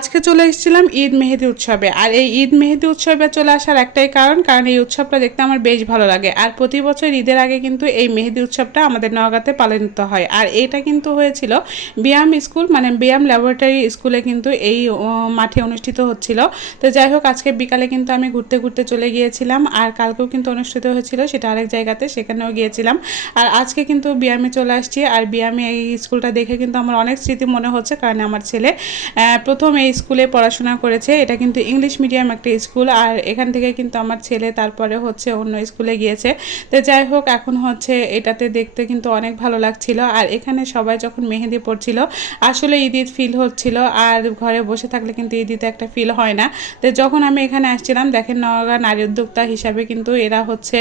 আজকে চলে এসেছিলাম ঈদ মেহেদি উৎসবে। আর এই ঈদ মেহেদি উৎসবে চলে আসার একটাই কারণ এই উৎসবটা দেখতে আমার বেশ ভালো লাগে। আর প্রতি বছর ঈদের আগে কিন্তু এই মেহেদি উৎসবটা আমাদের নওগাঁতে পালিত হয়। আর এটা কিন্তু হয়েছিল ব্যায়াম স্কুল মানে ব্যায়াম ল্যাবরেটরি স্কুলে কিন্তু এই মাঠে অনুষ্ঠিত হচ্ছিল। তো যাই হোক, আজকে বিকালে কিন্তু আমি ঘুরতে ঘুরতে চলে গিয়েছিলাম। আর কালকেও কিন্তু অনুষ্ঠিত হয়েছিল, সেটা আরেক জায়গাতে, সেখানেও গিয়েছিলাম। আর আজকে কিন্তু ব্যায়ামে চলে আসছি। আর ব্যায়ামে এই স্কুলটা দেখে কিন্তু আমার অনেক স্মৃতি মনে হচ্ছে, কারণ আমার ছেলে প্রথম এই স্কুলে পড়াশোনা করেছে। এটা কিন্তু ইংলিশ মিডিয়াম একটা স্কুল। আর এখান থেকে কিন্তু আমার ছেলে তারপরে হচ্ছে অন্য স্কুলে গিয়েছে। তো যাই হোক, এখন হচ্ছে এটাতে দেখতে কিন্তু অনেক ভালো লাগছিল। আর এখানে সবাই যখন মেহেদি পড়ছিল আসলে ঈদ ফিল হচ্ছিল। আর ঘরে বসে থাকলে কিন্তু ঈদিতে একটা ফিল হয় না। তো যখন আমি এখানে আসছিলাম, দেখেন নওগাঁ নারী উদ্যোক্তা হিসাবে কিন্তু এরা হচ্ছে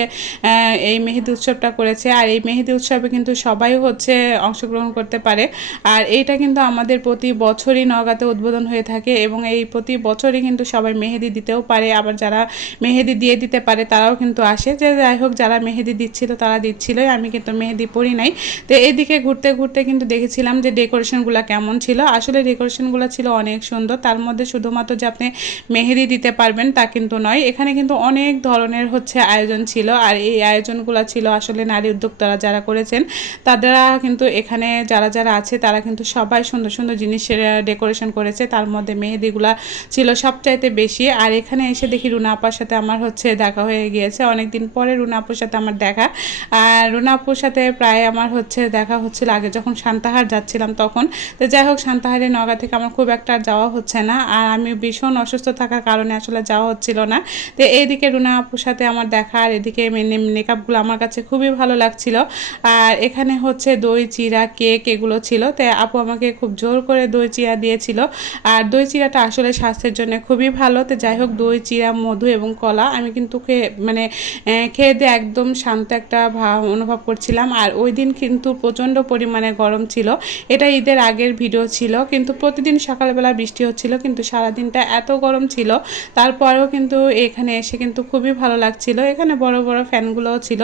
এই মেহেদি উৎসবটা করেছে। আর এই মেহেদি উৎসবে কিন্তু সবাই হচ্ছে অংশগ্রহণ করতে পারে। আর এইটা কিন্তু আমাদের প্রতি বছরই নওগাঁতে উদ্বোধন হয়ে থাকে, এবং এই প্রতি বছরই কিন্তু সবাই মেহেদি দিতেও পারে। আবার যারা মেহেদি দিয়ে দিতে পারে তারাও কিন্তু আসে। যে যাই হোক, যারা মেহেদি দিচ্ছিল তারা দিচ্ছিলই, আমি কিন্তু মেহেদি পরি নাই। তো এইদিকে ঘুরতে ঘুরতে কিন্তু দেখেছিলাম যে ডেকোরেশনগুলো কেমন ছিল। আসলে ডেকোরেশনগুলো ছিল অনেক সুন্দর। তার মধ্যে শুধুমাত্র যে আপনি মেহেদি দিতে পারবেন তা কিন্তু নয়, এখানে কিন্তু অনেক ধরনের হচ্ছে আয়োজন ছিল। আর এই আয়োজনগুলো ছিল আসলে নারী উদ্যোক্তারা যারা করেছেন তারা কিন্তু এখানে যারা যারা আছে তারা কিন্তু সবাই সুন্দর সুন্দর জিনিসের ডেকোরেশন করেছে। তার মধ্যে মেহেদিগুলা ছিল সবচাইতে বেশি। আর এখানে এসে দেখি রুনা আপার সাথে আমার হচ্ছে দেখা হয়ে গিয়েছে, অনেকদিন পরে রুনা আপুর সাথে আমার দেখা। আর রুনা আপুর সাথে প্রায় আমার হচ্ছে দেখা হচ্ছিল আগে যখন সান্তাহার যাচ্ছিলাম তখন। তো যাই হোক, সান্তাহারে নওগাঁ থেকে আমার খুব একটা যাওয়া হচ্ছে না। আর আমি ভীষণ অসুস্থ থাকার কারণে আসলে যাওয়া হচ্ছিল না। তো এইদিকে রুনা আপুর সাথে আমার দেখা, আর এদিকে মেকআপগুলো আমার কাছে খুবই ভালো লাগছিল। আর এখানে হচ্ছে দই চিড়া কেক এগুলো ছিল। তো আপু আমাকে খুব জোর করে দই চিড়া দিয়েছিল। আর দই চিড়াটা আসলে স্বাস্থ্যের জন্য খুবই ভালো। তো যাই হোক, দই চিড়া মধু এবং কলা আমি কিন্তু খেয়ে দিয়ে একদম শান্ত একটা অনুভব করছিলাম। আর ওই দিন কিন্তু প্রচণ্ড পরিমাণে গরম ছিল। এটা ঈদের আগের ভিডিও ছিল, কিন্তু প্রতিদিন সকালবেলা বৃষ্টি হচ্ছিল, কিন্তু সারাদিনটা এত গরম ছিল। তারপরেও কিন্তু এখানে এসে কিন্তু খুবই ভালো লাগছিল। এখানে বড় বড় ফ্যানগুলোও ছিল।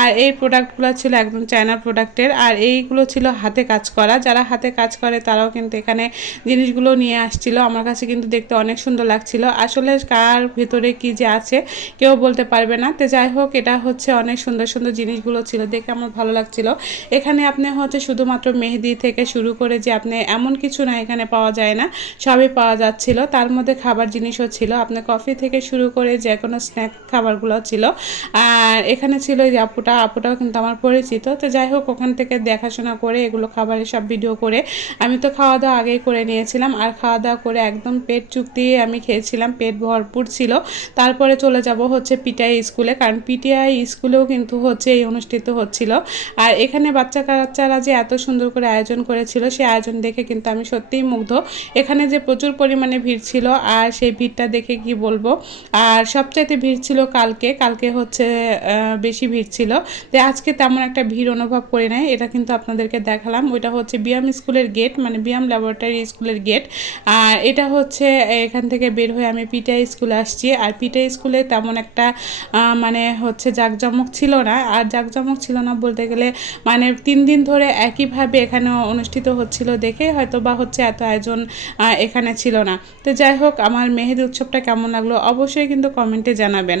আর এই প্রোডাক্টগুলো ছিল একদম চায়না প্রোডাক্টের। আর এইগুলো ছিল হাতে কাজ করা, যারা হাতে কাজ করে তারাও কিন্তু এখানে জিনিসগুলো নিয়ে আসছিল। আমার কাছে কিন্তু দেখতে অনেক সুন্দর লাগছিল। আসলে কার ভেতরে কি যে আছে কেউ বলতে পারবে না। তো যাই হোক, এটা হচ্ছে অনেক সুন্দর সুন্দর জিনিসগুলো ছিল, দেখে আমার ভালো লাগছিল। এখানে আপনি হচ্ছে শুধুমাত্র মেহেদি থেকে শুরু করে যে আপনি এমন কিছু না এখানে পাওয়া যায় না, সবই পাওয়া যাচ্ছিল। তার মধ্যে খাবার জিনিসও ছিল, আপনি কফি থেকে শুরু করে যে কোনো স্ন্যাক খাবারগুলো ছিল। আর এখানে ছিল যে আপুটাও কিন্তু আমার পরিচিত। তো যাই হোক, ওখান থেকে দেখাশোনা করে এগুলো খাবারের সব ভিডিও করে আমি তো খাওয়া দাওয়া আগেই করে নিয়েছিলাম। আর খাওয়া দাওয়া করে একদম পেট চুক্তিয়ে আমি খেয়েছিলাম, পেট ভরপুর ছিল। তারপরে চলে যাব হচ্ছে পিটিআই স্কুলে, কারণ পিটিআই স্কুলেও কিন্তু হচ্ছে এই অনুষ্ঠিত হচ্ছিল। আর এখানে বাচ্চা কাচ্চারা যে এত সুন্দর করে আয়োজন করেছিল, সেই আয়োজন দেখে কিন্তু আমি সত্যিই মুগ্ধ। এখানে যে প্রচুর পরিমাণে ভিড় ছিল, আর সেই ভিড়টা দেখে কি বলবো। আর সবচাইতে ভিড় ছিল কালকে হচ্ছে বেশি ভিড় ছিল। তো আজকে তেমন একটা ভিড় অনুভব করি নাই, এটা কিন্তু আপনাদেরকে দেখালাম। ওইটা হচ্ছে ব্যায়াম স্কুলের গেট, মানে ব্যায়াম ল্যাবরেটরি স্কুলের গেট। আর এটা হচ্ছে এখান থেকে বের হয়ে আমি পিটিআই স্কুলে আসছি। আর পিটিআই স্কুলে তেমন একটা মানে হচ্ছে জাঁকজমক ছিল না। আর জাঁকজমক ছিল না বলতে গেলে মানে 3 দিন ধরে একইভাবে এখানে অনুষ্ঠিত হচ্ছিল দেখে হয়তো বা হচ্ছে এত আয়োজন এখানে ছিল না। তো যাই হোক, আমার মেহেদি উৎসবটা কেমন লাগলো অবশ্যই কিন্তু কমেন্টে জানাবেন।